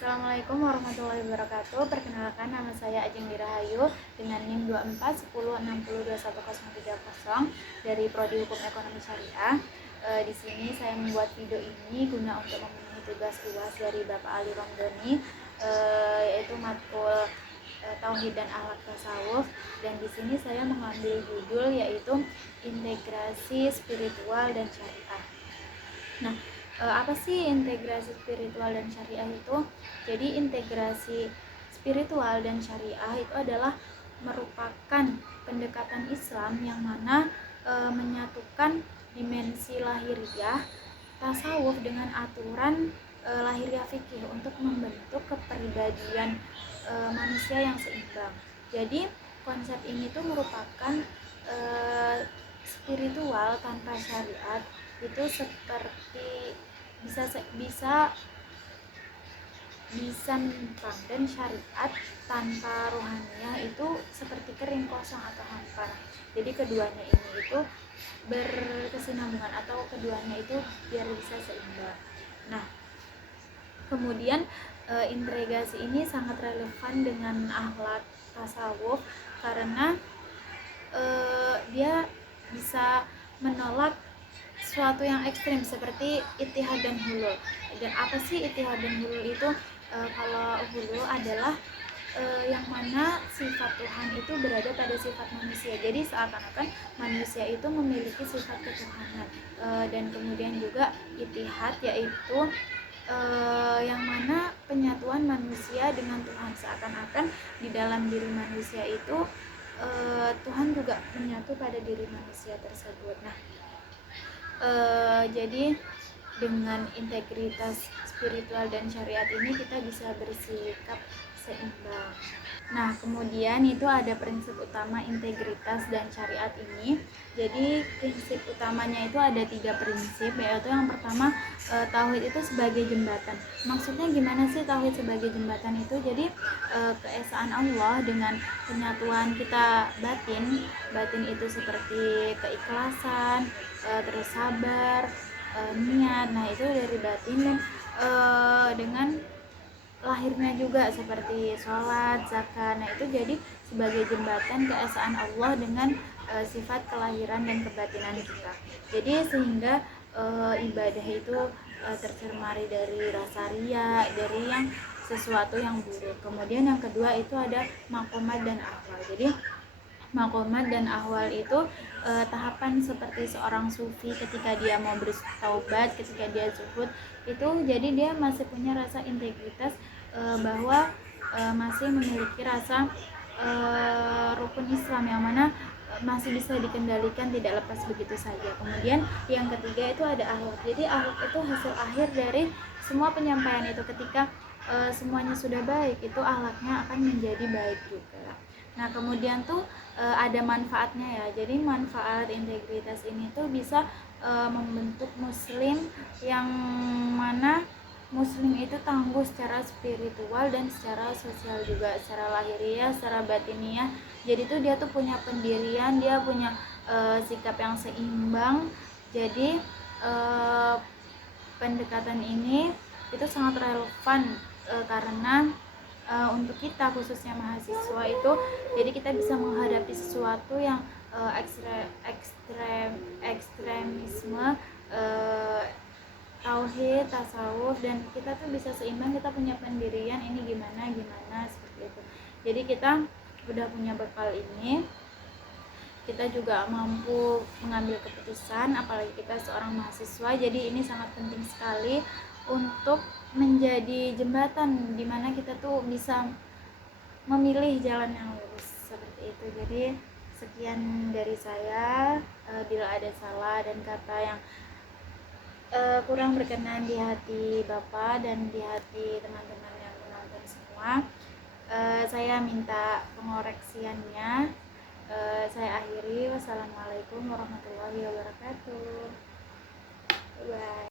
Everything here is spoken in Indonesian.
Assalamualaikum warahmatullahi wabarakatuh. Perkenalkan, nama saya Ajeng Dirahayu dengan NIM 2410602130 dari Prodi Hukum Ekonomi Syariah. Di sini saya membuat video ini guna untuk memenuhi tugas UAS dari Bapak Ali Romdoni, yaitu matkul Tauhid dan Akhlak Tasawuf. Dan di sini saya mengambil judul yaitu Integrasi Spiritual dan Syariah. Nah, apa sih integrasi spiritual dan syariah itu? Jadi integrasi spiritual dan syariah itu adalah merupakan pendekatan Islam yang mana menyatukan dimensi lahiriah tasawuf dengan aturan lahiriah fikih untuk membentuk kepribadian manusia yang seimbang. Jadi konsep ini tuh merupakan spiritual tanpa syariat itu seperti bisa menyimpang, dan syariat tanpa rohaniah itu seperti kering, kosong atau hampa. Jadi keduanya ini itu berkesinambungan atau keduanya itu biar bisa seimbang. Nah, kemudian integrasi ini sangat relevan dengan akhlak tasawuf karena dia bisa menolak suatu yang ekstrim seperti ittihad dan hulul. Dan apa sih ittihad dan hulul itu? Kalau hulul adalah yang mana sifat Tuhan itu berada pada sifat manusia. Jadi seakan-akan manusia itu memiliki sifat ketuhanan. Dan kemudian juga ittihad yaitu yang mana penyatuan manusia dengan Tuhan, seakan-akan di dalam diri manusia itu Tuhan juga menyatu pada diri manusia tersebut. Nah, jadi dengan integritas spiritual dan syariat ini kita bisa bersikap seimbang. Nah, kemudian itu ada prinsip utama integritas dan syariat ini. Jadi prinsip utamanya itu ada 3 prinsip, yaitu yang pertama tauhid itu sebagai jembatan. Maksudnya gimana sih tauhid sebagai jembatan itu? Jadi keesaan Allah dengan penyatuan kita batin itu seperti keikhlasan, terus sabar, niat. Nah, itu dari batin. Dan dengan lahirnya juga seperti sholat, zakat. Nah, itu jadi sebagai jembatan keesaan Allah dengan sifat kelahiran dan kebatinan kita. Jadi sehingga ibadah itu tercemari dari rasa riya, dari yang sesuatu yang buruk. Kemudian yang kedua itu ada maqamat dan ahwal. Jadi maqamat dan ahwal itu tahapan seperti seorang sufi ketika dia mau bertaubat, ketika dia zuhud itu, jadi dia masih punya rasa integritas bahwa masih memiliki rasa rukun Islam yang mana masih bisa dikendalikan, tidak lepas begitu saja. Kemudian yang ketiga itu ada akhlak. Jadi akhlak itu hasil akhir dari semua penyampaian itu. Ketika semuanya sudah baik, itu akhlaknya akan menjadi baik juga. Nah, kemudian tuh ada manfaatnya ya. Jadi manfaat integritas ini tuh bisa membentuk muslim yang mana muslim itu tangguh secara spiritual dan secara sosial juga, secara lahiriah, secara batiniah. Jadi tuh dia tuh punya pendirian, dia punya sikap yang seimbang. Jadi pendekatan ini itu sangat relevan karena untuk kita khususnya mahasiswa itu, jadi kita bisa menghadapi sesuatu yang ekstremisme tauhid, tasawuf, dan kita tuh bisa seimbang, kita punya pendirian ini gimana seperti itu. Jadi kita udah punya bekal ini, kita juga mampu mengambil keputusan, apalagi kita seorang mahasiswa. Jadi ini sangat penting sekali untuk menjadi jembatan dimana kita tuh bisa memilih jalan yang lurus seperti itu. Jadi sekian dari saya. Bila ada salah dan kata yang kurang berkenan di hati Bapak dan di hati teman-teman yang menonton semua, saya minta pengoreksiannya. Saya akhiri. Wassalamualaikum warahmatullahi wabarakatuh. Bye.